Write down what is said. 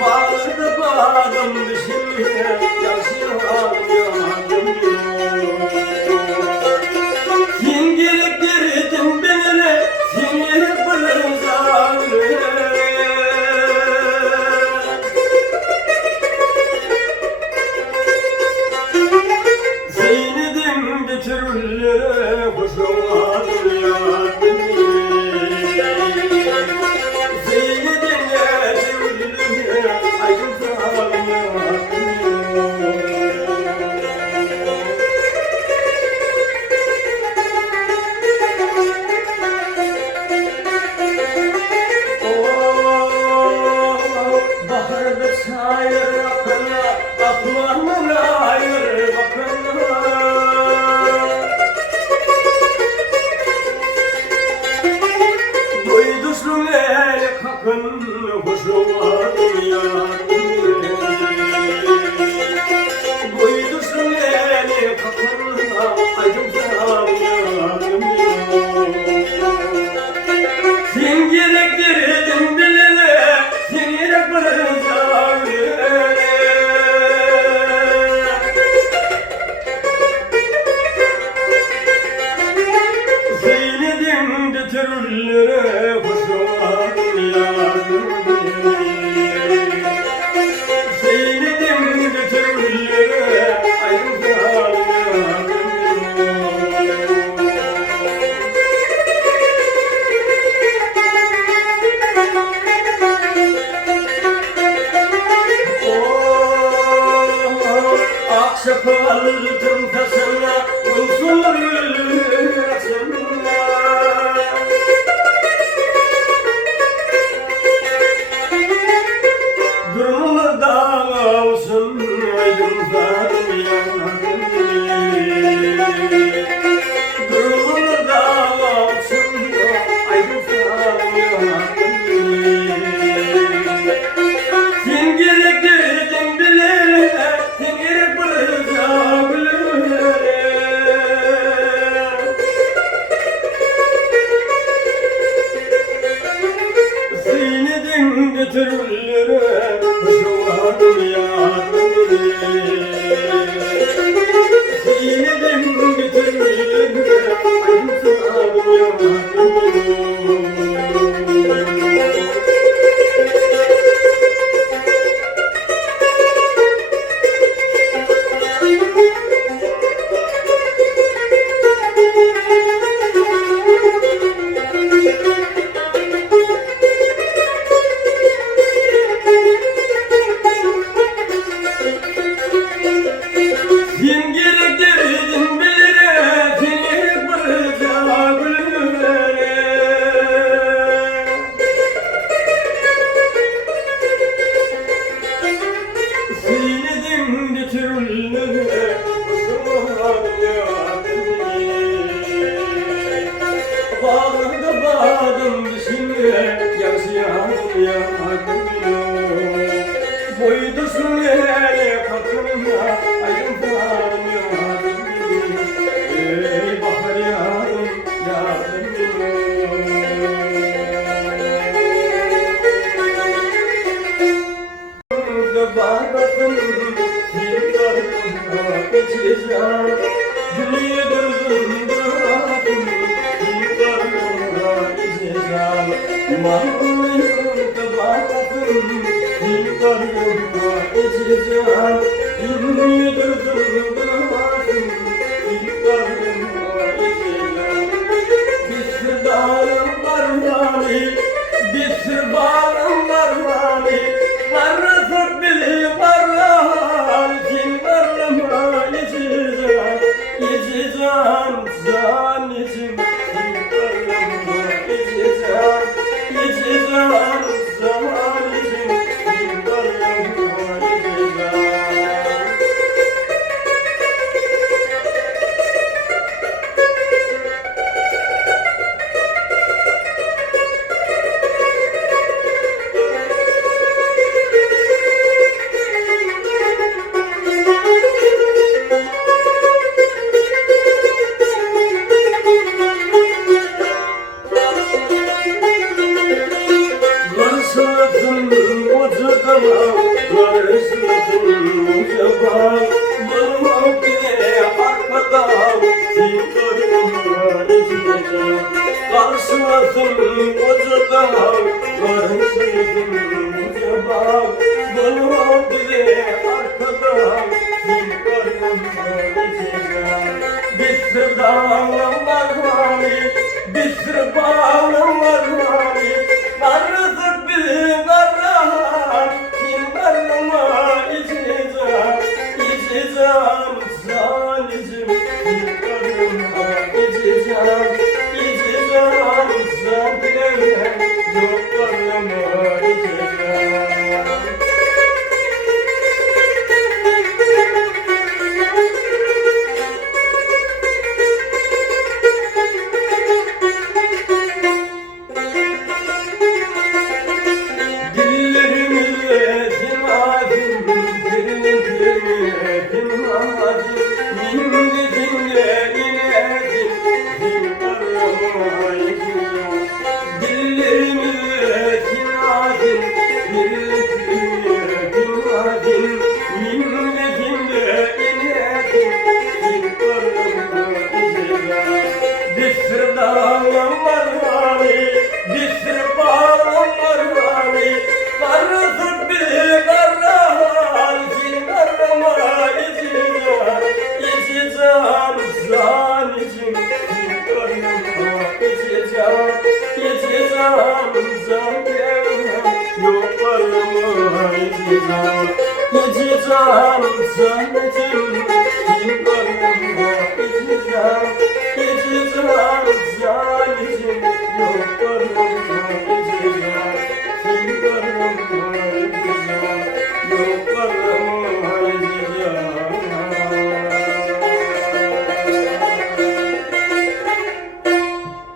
Bağırdı bağırdım dişimle yaşıyorum Kim gelip girdin beni seni bırakar Seyredim bir türlü hoşuma Şapalıdım tasana unsurlu aslında Durmalı dağ olsun aydınlarım yanarım Durmalı dağ olsun aydınlarım yanarım Kim gerektirdin bilir Kim gerek Seynedim götürülürüm Hoşumadım yardım Seynedim götürülürüm Aydınlarım yardım Bağırdı bağırdım dişimle yaşıyorum Boydursun yere kapımda aydınlarım Ey bahar yarım Bağırdım yıllarımda geçeceğim Dünya durdum Mağluyum bağladım Yıllarımda geçeceğim İnni durdum bıraktım Yıllarımda geçeceğim Bir sürü dağım var mani Bir sürü bağım var mani Varlık bili varlar Yıllarıma geçeceğim Geçeceğim can için Yıllarıma geçeceğim Geçeceğim zaman için Yıllarıma geçeceğim karışmasın acaba Yanıma bile arkada Zindanıma içeceğim Karışmasın acaba Karışmasın acaba Yanıma bile arkada Zindanıma içeceğim Bir sevdalım var hani Bir sevdalım var hani Karısı bir karıhan Zindanıma içeceğim İçeceğim zalicim Zindanıma içeceğim İçeceğim zalicim Yoklarıma içeceğim Bir sır dağım var hani, bir sır bağım var hani Karısı bir karıhan, zindanıma içeceğim İçeceğim zalicim, zindanıma içeceğim İçeceğim zalim, yoklarıma içeceğim İçeceğim zalim